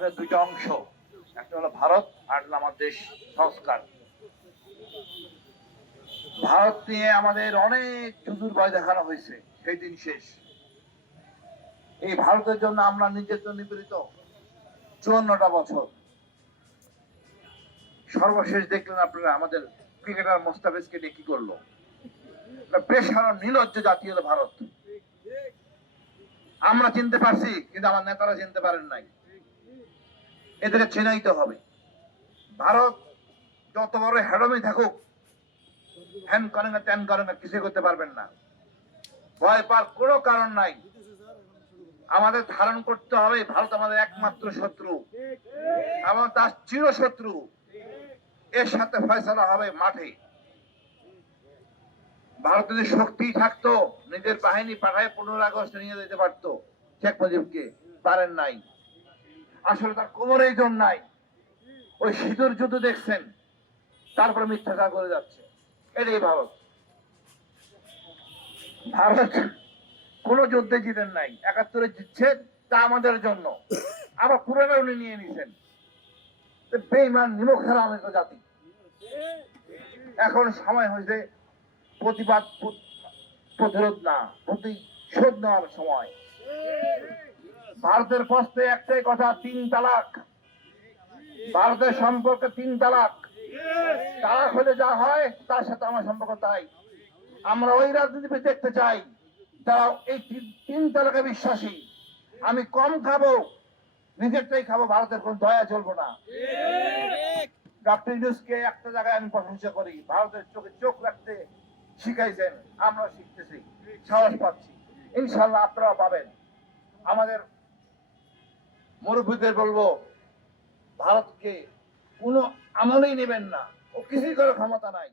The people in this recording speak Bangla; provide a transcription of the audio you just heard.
আমাদের দুইটা অংশ, একটা হলো ভারত, আর আমার দেশ, সংস্কার। ভারত নিয়ে আমাদের অনেক চুজুর ভয় দেখানো হয়েছে, সেই দিন শেষ। এই ভারতের জন্য আমরা নিজের জন্য নিপীড়িত, চুয়ান্নটা বছর। সর্বশেষ দেখলেন আপনারা, আমাদের ক্রিকেটার মোস্তাফিজকে নিয়ে কি করল? পেশানো নির্লজ্জ জাতি হলো ভারত। আমরা চিনতে পারছি, কিন্তু আমার নেতারা চিনতে পারেন নাই। এদেরকে চেনাইতে হবে। ভারত যত বড় হ্যাডমি থাকুক, হ্যান করেন না ত্যান করেন না কিছু করতে পারবেন না। ভয় পার কোনো কারণ নাই। আমাদের ধারণ করতে হবে, ভারত আমাদের একমাত্র শত্রু। এবং তার চির শত্রু এর সাথে ফয়সলা হবে মাঠে। ভারত যদি শক্তি থাকতো, নিজের বাহিনী পাঠায় পনেরো আগস্ট নিয়ে যেতে পারতো, শেখ মুজিবকে। পারেন নাই। আসলে তার কোমরেই জন নাই। ওই সিঁদুর যুদ্ধ দেখছেন, তারপরে মিথ্যাচার করে যাচ্ছে। এটাই ভারত। ভারত কোন যুদ্ধে জিতেন নাই, একাত্তরে জিতছেন তা আমাদের জন্য। আবার পুরানো উনি নিয়ে নিছেন। তো বেইমান নিমখারা আমাদের জাতি। এখন সময় হয়েছে প্রতিবাদ, প্রতিরোধ না, প্রতিশোধ নেওয়ার সময়। ভারতের পক্ষে একটাই কথা, তিন তালাক। ভারতের সম্পর্কে তিন তালাক। তালাক হলে যা হয়, তার সাথে আমার সম্পর্ক তাই। আমরা ওই রাজনীতি দেখতে চাই। যারা এই তিন- তালাকে বিশ্বাসী। আমি কম খাব, নিজেরটাই খাব, ভারতের কোন দয়া চলবো না। ডক্টর একটা জায়গায় আমি প্রশংসা করি, ভারতের চোখে চোখ রাখতে শিখাইছেন আমরা শিখতেছি, সাহস পাচ্ছি। ইনশাল্লাহ আপনারা পাবেন। আমাদের মুরব্বীদের বলব ভারতকে কোনো আমলেই নেবেন না। ও কিছুই করার ক্ষমতা নাই।